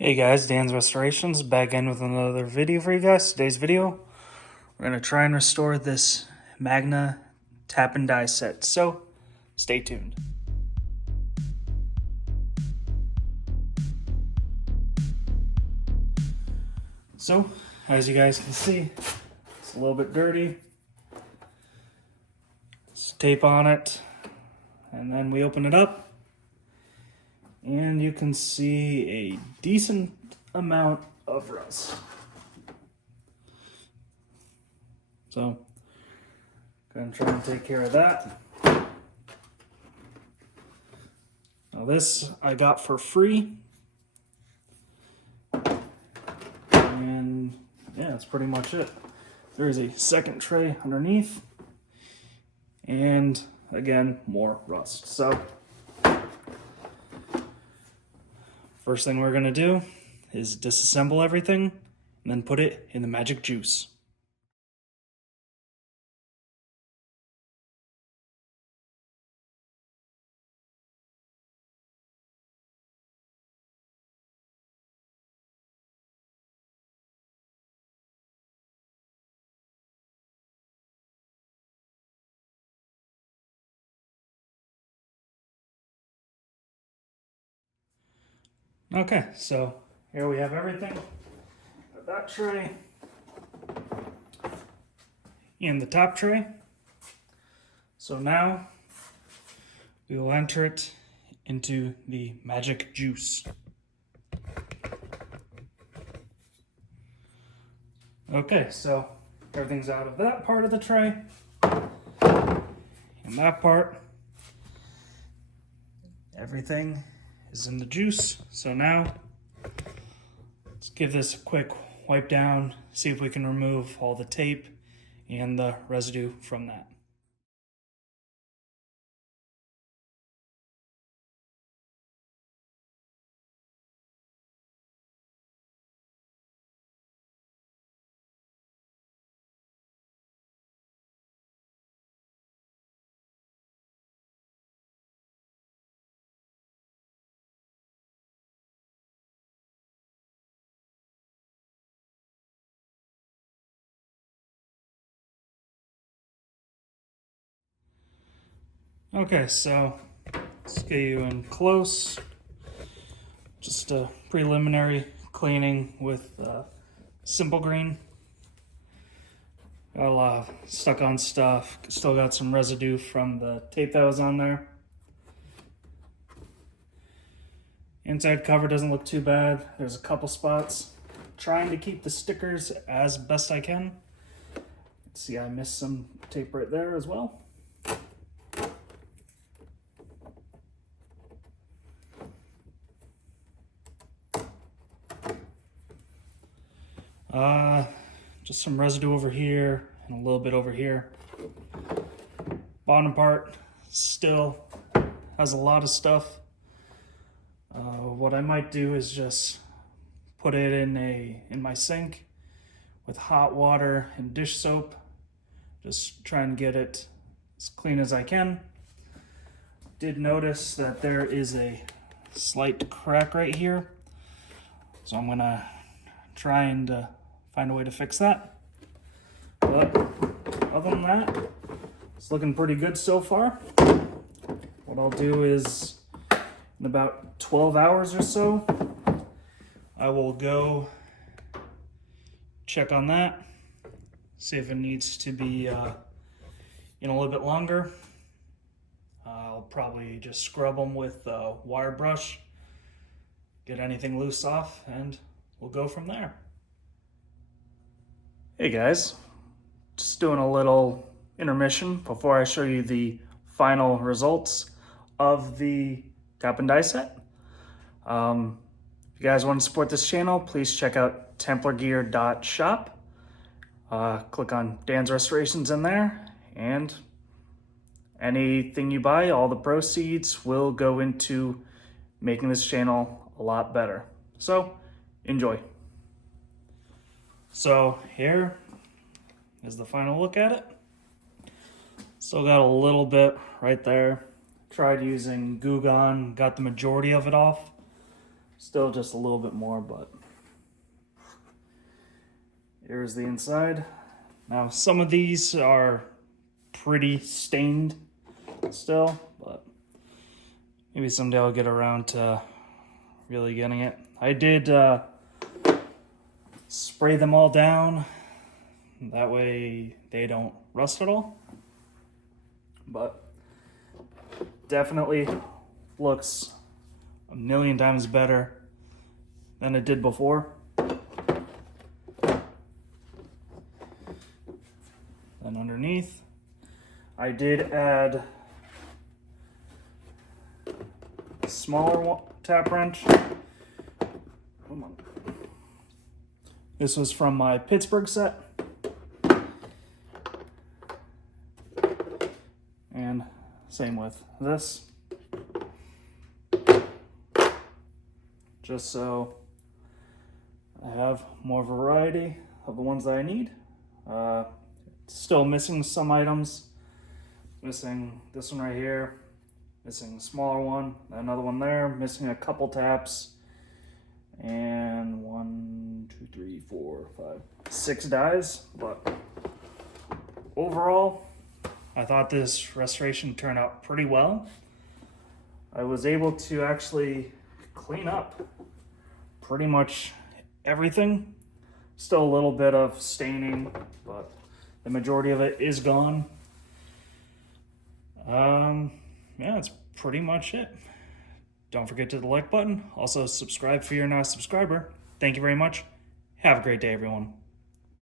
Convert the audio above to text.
Hey guys, Dan's Restorations back in with another video for you guys. Today's video, we're going to try and restore this Magna tap and die set, so stay tuned. So, as you guys can see, it's a little bit dirty. There's tape on it, and then we open it up, and you can see a decent amount of rust. So, gonna try and take care of that. Now this I got for free. And yeah, that's pretty much it. There is a second tray underneath. And again, more rust. So, first thing we're gonna do is disassemble everything and then put it in the magic juice. Okay, so here we have everything. Got that tray and the top tray. So now we will enter it into the magic juice. Okay, so everything's out of that part of the tray. And that part, everything is in the juice. So now let's give this a quick wipe down, see if we can remove all the tape and the residue from that. Okay, so let's get you in close. Just a preliminary cleaning with Simple Green. Got a lot of stuck on stuff. Still got some residue from the tape that was on there. Inside cover doesn't look too bad. There's a couple spots. Trying to keep the stickers as best I can. See, I missed some tape right there as well. Just some residue over here and a little bit over here. Bottom part still has a lot of stuff. What I might do is just put it in my sink with hot water and dish soap. Just try and get it as clean as I can. Did notice that there is a slight crack right here, so I'm gonna try and find a way to fix that. But other than that, it's looking pretty good so far. What I'll do is in about 12 hours or so, I will go check on that, see if it needs to be in a little bit longer. I'll probably just scrub them with a wire brush, get anything loose off, and we'll go from there. Hey guys, just doing a little intermission before I show you the final results of the tap and die set. If you guys want to support this channel, please check out templargear.shop. Click on Dan's Restorations in there, and anything you buy, all the proceeds will go into making this channel a lot better. So, enjoy. So here is the final look at it. Still got a little bit right there. Tried using Goo Gone, got the majority of it off. Still just a little bit more, but here's the inside. Now, some of these are pretty stained still, but maybe someday I'll get around to really getting it. I did spray them all down. That way they don't rust at all. But definitely looks a million times better than it did before. Then underneath, I did add a smaller tap wrench. Come on. This was from my Pittsburgh set. And same with this. Just so I have more variety of the ones that I need. Still missing some items. Missing this one right here. Missing a smaller one. Another one there. Missing a couple taps. And 1, 2, 3, 4, 5, 6 dies. But overall, I thought this restoration turned out pretty well. I was able to actually clean up pretty much everything. Still a little bit of staining, but the majority of it is gone. Yeah, that's pretty much it. Don't forget to hit the like button. Also, subscribe if you're not a subscriber. Thank you very much. Have a great day, everyone.